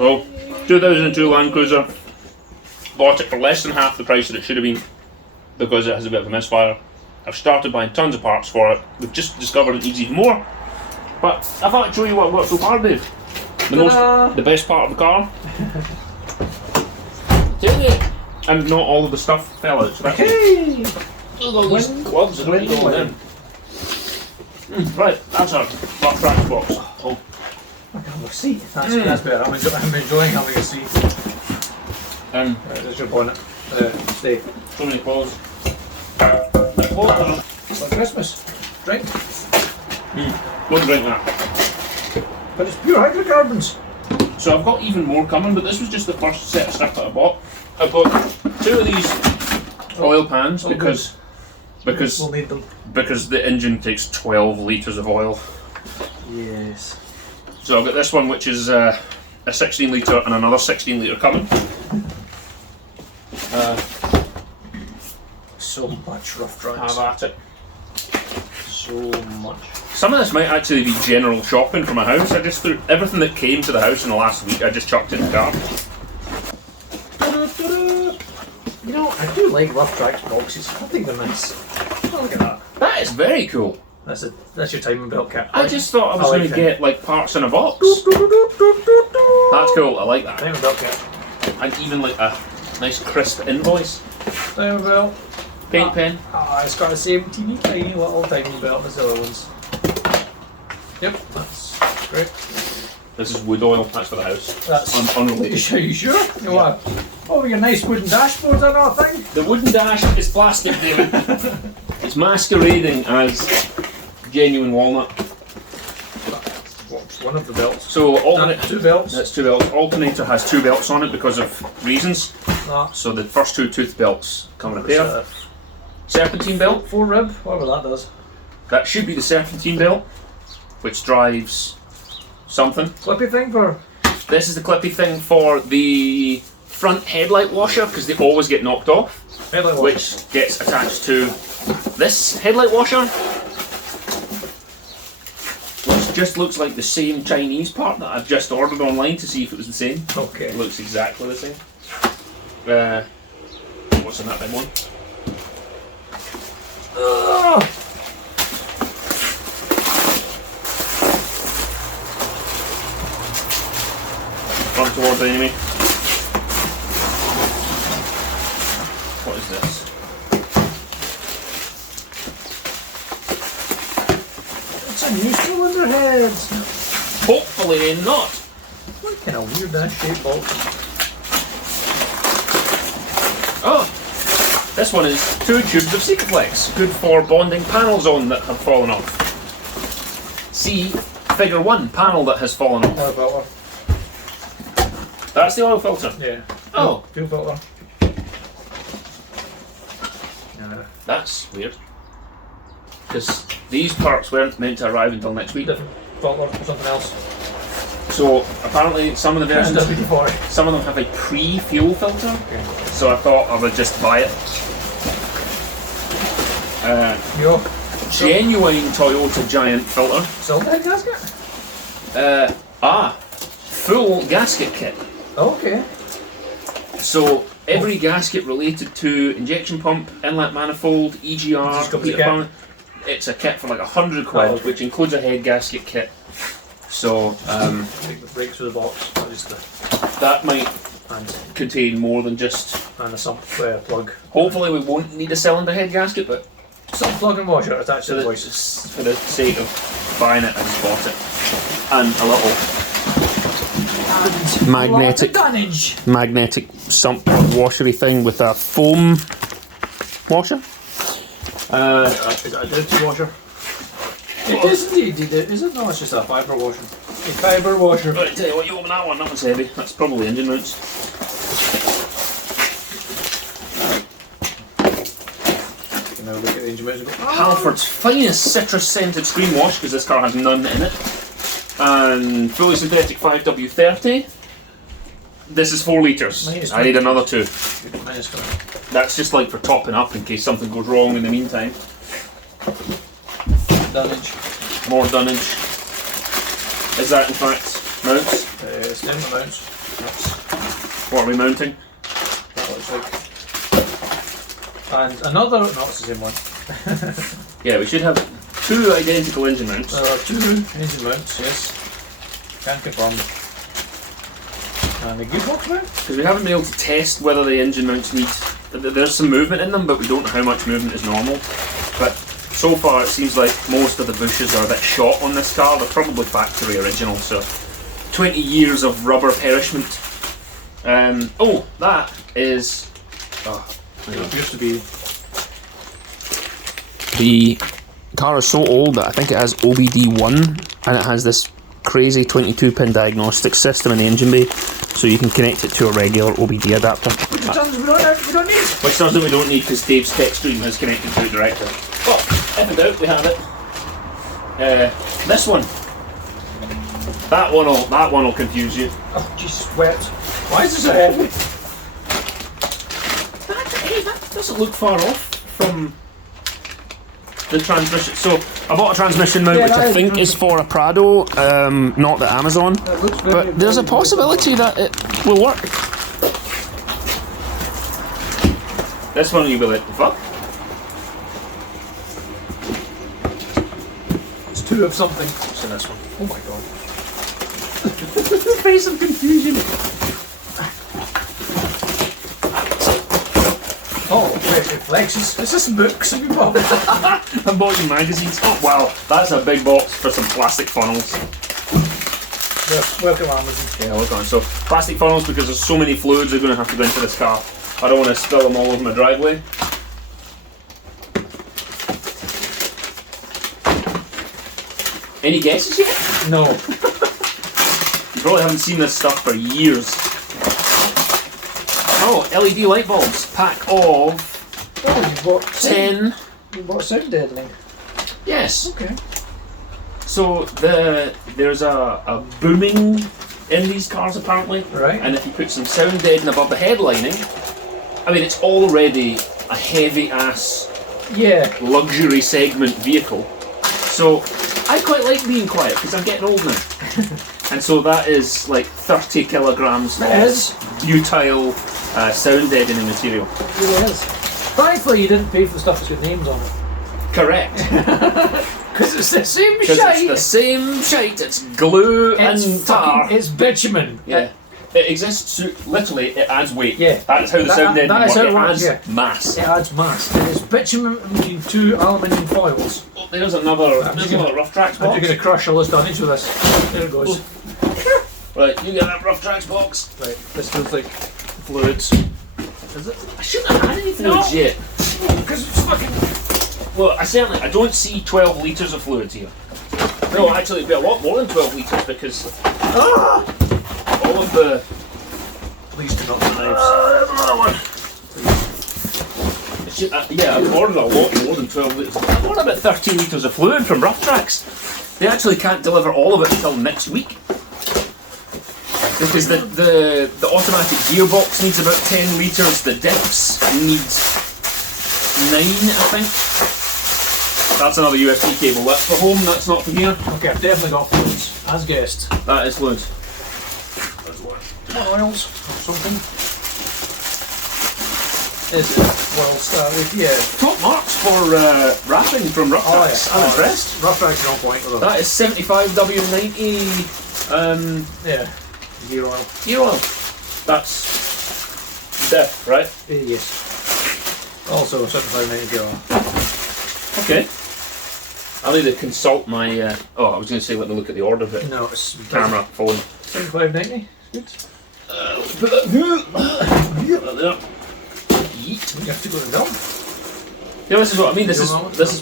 So, 2002 Landcruiser. Bought it for less than half the price that it should have been because it has a bit of a misfire. I've started buying tons of parts for it. We've just discovered it needs even more. But I thought I'd show you what worked so far, Dave. The best part of the car. And not all of the stuff fell out. So that's Hey! all these gloves and everything going in. Right, that's our rough track box. Oh. I can have a seat. That's better. I'm enjoying having a seat. Let's jump on it. Stay. So many clothes. It's like Christmas. Drink. Don't drink that. But it's pure hydrocarbons. So I've got even more coming, but this was just the first set of stuff that I bought. I've got 2 of these oil pans because we'll need them. Because the engine takes 12 litres of oil. Yes. So I've got this one which is a 16 litre and another 16 litre coming. So much rough Have drives. at it. So much. Some of this might actually be general shopping for my house. I just threw everything that came to the house in the last week, I just chucked it in the car. You know, I do like rough tracks boxes. I think they're nice. Oh, look at that. That is very cool. That's your timing belt kit. I just thought I was going to get like parts in a box. That's cool, I like that. Timing belt kit. And even like a nice crisp invoice. Timing belt. Paint pen. It's got the same teeny tiny little timing belt as the other ones. Yep, that's great. This is wood oil, that's for the house. That's unrelated. Are you sure? You know what? Oh, your nice wooden dashboards are not a thing. The wooden dash is plastic, David. It's masquerading as genuine walnut. What's one of the belts? So alternate 2 belts. That's 2 belts. Alternator has 2 belts on it because of reasons. So the first 2 tooth belts come in a pair. Serpentine belt. 4 rib, whatever that does. That should be the serpentine belt, which drives something. Clippy thing for? This is the clippy thing for the front headlight washer because they always get knocked off. Headlight washer. Which gets attached to this headlight washer. Which just looks like the same Chinese part that I've just ordered online to see if it was the same. Okay. It looks exactly the same. What's in that big one? Front towards the enemy. What is this? It's a new cylinder head. Hopefully not. What kind of weird ass shaped bolt? Oh! This one is 2 tubes of Sikaflex, good for bonding panels on that have fallen off. See figure 1, panel that has fallen off. Oil filter. That's the oil filter. Yeah. Oh. Fuel filter. That's weird. Because these parts weren't meant to arrive until next week. Different filter or something else. So apparently some of the versions, WD-40. some of them have a pre-fuel filter. Okay. So I thought I would just buy it. Genuine Toyota giant filter. Cylinder head gasket? Full gasket kit. Okay. So every gasket related to injection pump, inlet manifold, EGR, heater pump, it's a kit for like £100, okay. which includes a head gasket kit. So Take the brakes with the box. that might contain more than just. And a sump plug. Hopefully we won't need a cylinder head gasket, but Sump plug and washer attached to the voice. for the sake of buying it, I just bought it. And a little magnetic sump plug washery thing with a foam washer. Is that a dirty washer? It is indeed. Is it? No, it's just a fibre washer. A fibre washer. Right, tell you what, you open that one, that one's heavy. That's probably engine mounts. Now look at the engine mounts and go, Halford's finest citrus scented screen wash, because this car has none in it. And fully synthetic 5W30. This is 4 litres. I need another 2. That's just like for topping up in case something goes wrong in the meantime. Dunnage. More dunnage. Is that in fact mounts? It's down the mounts. What are we mounting? That looks like. And another. No, it's the same one. Yeah, we should have 2 identical engine mounts. 2 engine mounts, yes. Can confirm. And the gearbox mount? Because we haven't been able to test whether the engine mounts need... There's some movement in them, but we don't know how much movement is normal. But so far it seems like most of the bushes are a bit short on this car. They're probably factory original, so 20 years of rubber perishment. Oh, that is... Oh, It appears to be... The car is so old that I think it has OBD1, and it has this crazy 22-pin diagnostic system in the engine bay, so you can connect it to a regular OBD adapter. Which turns we don't need. Which turns out we don't need because Dave's tech stream is connected to it directly. Well, if in doubt, we have it. This one. That one will confuse you. Oh, Jesus, wet. Why is this so heavy? That doesn't look far off from the transmission. So I bought a transmission mount, which I think is for a Prado, not the Amazon. But there's a possibility that it will work. This one you'll be like, fuck. It's 2 of something. What's in this one? Oh my god. Face of confusion. Oh, wait, it flexes. Is this books have you bought? I bought you magazines. Oh wow, that's a big box for some plastic funnels. Yes, welcome Amazon. Yeah, look on. So plastic funnels, because there's so many fluids that are going to have to go into this car. I don't want to spill them all over my driveway. Any guesses yet? No. You probably haven't seen this stuff for years. Oh, LED light bulbs. Pack of Oh, you bought 10. You bought sound deadening. Yes. Okay. So there's a booming in these cars apparently. Right. And if you put some sound deadening above the headlining, I mean it's already a heavy ass luxury segment vehicle. So I quite like being quiet because I'm getting old now. And so that is like 30 kilograms of butyl sound deadening material. It really is. Thankfully you didn't pay for the stuff that's got names on it. Correct. Because it's the same Because shite. it's the same shite. It's glue and tar. It's bitumen. Yeah. It exists, literally, it adds weight. Yeah. That's how the sound deadening works. It adds mass. It adds mass. It is bitumen between 2 aluminium foils. Oh, there's another rough tracks box. You're going to crush all this damage with this. There it goes. Right, you get that rough tracks box. Right, this feels like fluids. Is it? I shouldn't have had any fluids yet. Because it's fucking... Well, I don't see 12 litres of fluids here. No, actually it'd be a lot more than 12 litres because all of the... Please do not the knives. Another one. Yeah, I've ordered a lot more than 12 litres. I've ordered about 30 litres of fluid from Rough Tracks. They actually can't deliver all of it until next week. Because the automatic gearbox needs about 10 litres, the diffs need 9, I think. That's another USB cable. That's for home, that's not for here. Okay, I've definitely got fluids, as guessed. That is fluid. Oils or something. Is it? Well started, yeah. Top marks for wrapping from Rough Tracks. I'm impressed. Rough Tracks are on point with them. That is 75W90 yeah. Gear oil. gear oil. That's diff, right? Yes. Also 7590 gear oil. Okay. I'll need to consult my. I was going to say let me look at the order bit. No, it's Camera, phone. 7590. Good. Put that there. Yeet. You have to go to the dump. Yeah, this is what I mean. This is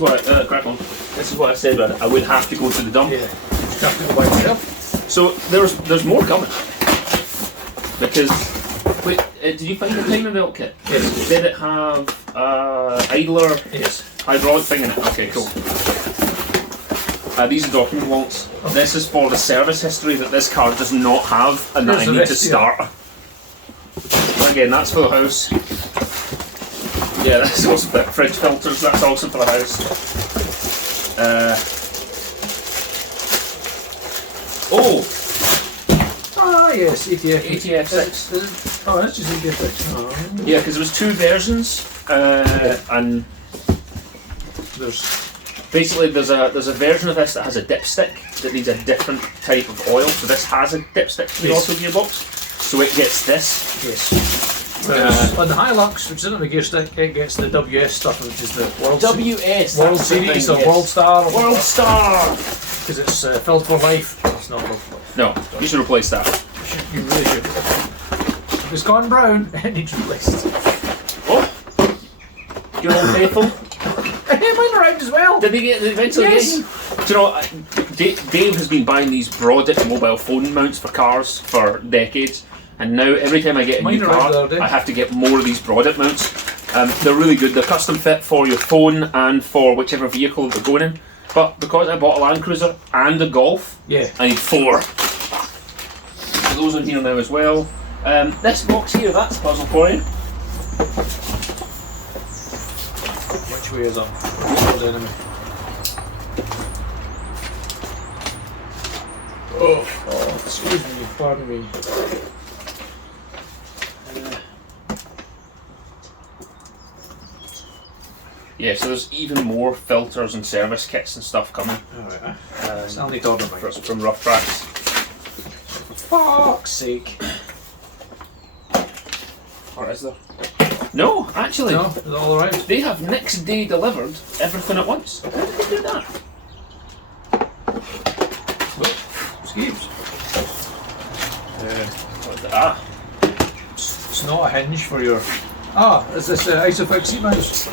what crack on. This is what I said. But I would have to go to the dump. Yeah. You just have to go by yourself. So there's more coming. Because wait, did you find the timing belt kit? Yes. Did it have idler Yes. hydraulic thing in it? Okay, cool. These are document wallets. This is for the service history that this car does not have and that Here's I the need to rest, start. Again, that's for the house. Yeah, that's also for fridge filters, that's also for the house. yes, ETF. ATF6. Oh, that's just ETF6. Oh. Yeah, because there was two versions, and there's a version of this that has a dipstick that needs a different type of oil. So this has a dipstick for the auto gearbox, so it gets this. Yes. On the Hilux, which isn't on the gear stick, it gets the WS stuff, which is the World Series or World Star. World Star! Because it's filled for life. It's not filled for life. No, you should replace that. You really should. If it's gone brown, it needs replaced. Oh! Your old faithful? Mine arrived as well. Did they eventually get you? Do you know, Dave has been buying these Brodick mobile phone mounts for cars for decades. And now every time I get a new car, I have to get more of these Brodick mounts. They're really good. They're custom fit for your phone and for whichever vehicle they're going in. But because I bought a Landcruiser and a Golf, I need 4. So those in here now as well. This box here, that's a puzzle for you. Which way is up? Enemy. Oh, excuse me, pardon me. Yeah, so there's even more filters and service kits and stuff coming. Alright, I'll need to order mine. From Rough Tracks. For fuck's sake. Or is there? No, actually. No, it's all alright. They have next day delivered everything at once. How did they do that? Excuse. It's not a hinge for your... is this Isofix Seat mounts?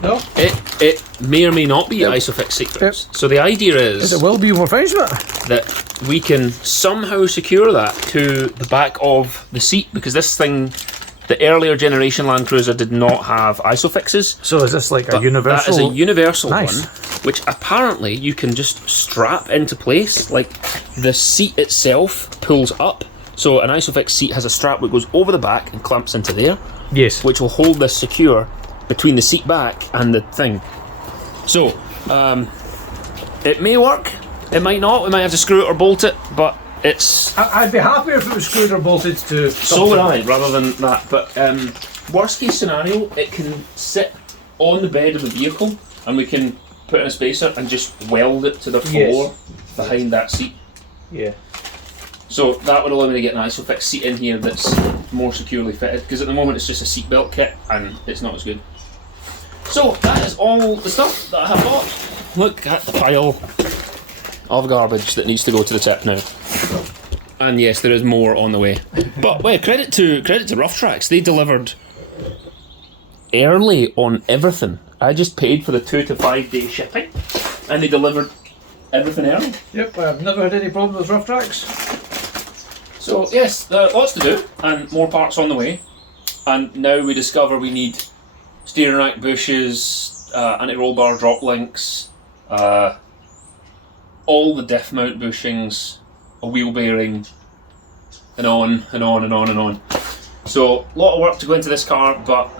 No? It may or may not be Isofix Seat mounts. So the idea is... It will be more fashionable. That we can somehow secure that to the back of the seat, because this thing... The earlier generation Landcruiser did not have Isofixes. So is this like a universal? That is a universal one, which apparently you can just strap into place. Like the seat itself pulls up. So an Isofix seat has a strap that goes over the back and clamps into there. Yes. Which will hold this secure between the seat back and the thing. So it may work. It might not. We might have to screw it or bolt it, but it's... I'd be happier if it was screwed or bolted to... So would I, rather than that. But worst case scenario, it can sit on the bed of the vehicle and we can put in a spacer and just weld it to the floor behind that seat. Yeah. So that would allow me to get an Isofix seat in here that's more securely fitted, because at the moment it's just a seatbelt kit and it's not as good. So that is all the stuff that I have bought. Look at the pile of garbage that needs to go to the tip now. And yes, there is more on the way. But wait, credit to Rough Tracks. They delivered early on everything. I just paid for the 2 to 5 day shipping, and they delivered everything early. Yep, I've never had any problems with Rough Tracks. So yes, lots to do, and more parts on the way. And now we discover we need steering rack bushes, anti-roll bar drop links, all the diff mount bushings, a wheel bearing, and on and on and on and on. So a lot of work to go into this car, but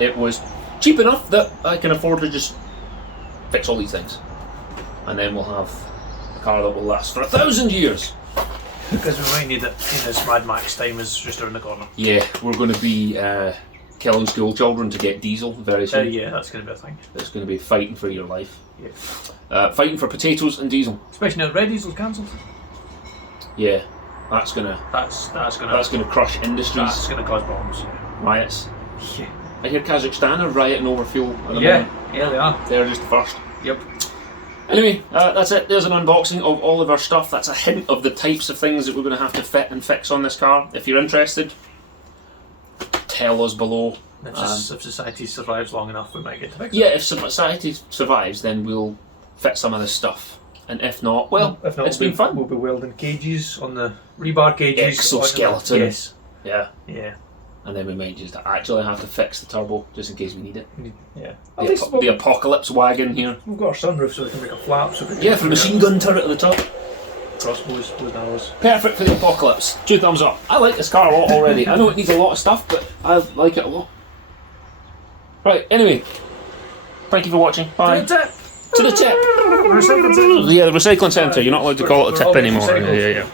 it was cheap enough that I can afford to just fix all these things, and then we'll have a car that will last for 1,000 years. Because we might need it in this Mad Max time is just around the corner. Yeah, we're going to be killing school children to get diesel very soon. Yeah, that's going to be a thing. It's going to be fighting for your life. Yeah. Fighting for potatoes and diesel. Especially now Red Diesel's cancelled. Yeah, that's gonna crush industries. That's gonna cause bombs. Riots. Yeah. I hear Kazakhstan are rioting over fuel at the moment. Yeah, they are. They're just the first. Yep. Anyway, that's it. There's an unboxing of all of our stuff. That's a hint of the types of things that we're going to have to fit and fix on this car. If you're interested, tell us below. If society survives long enough, we might get to fix it. Yeah, if society survives, then we'll fit some of this stuff. And if not, well, it's been fun. We'll be welding cages on the rebar cages. Exoskeleton. Yes. Yeah. Yeah. And then we might just actually have to fix the turbo just in case we need it. Yeah. The apocalypse wagon here. We've got our sunroof so we can make a flap. So Yeah, for the machine gun turret at the top. Crossbows, bows and arrows. Perfect for the apocalypse. 2 thumbs up. I like this car a lot already. I know it needs a lot of stuff, but I like it a lot. Right, anyway. Thank you for watching. Bye. To the tip! To the tip! Recycling centre. Yeah, the recycling centre. You're not allowed to call it a tip anymore. Yeah.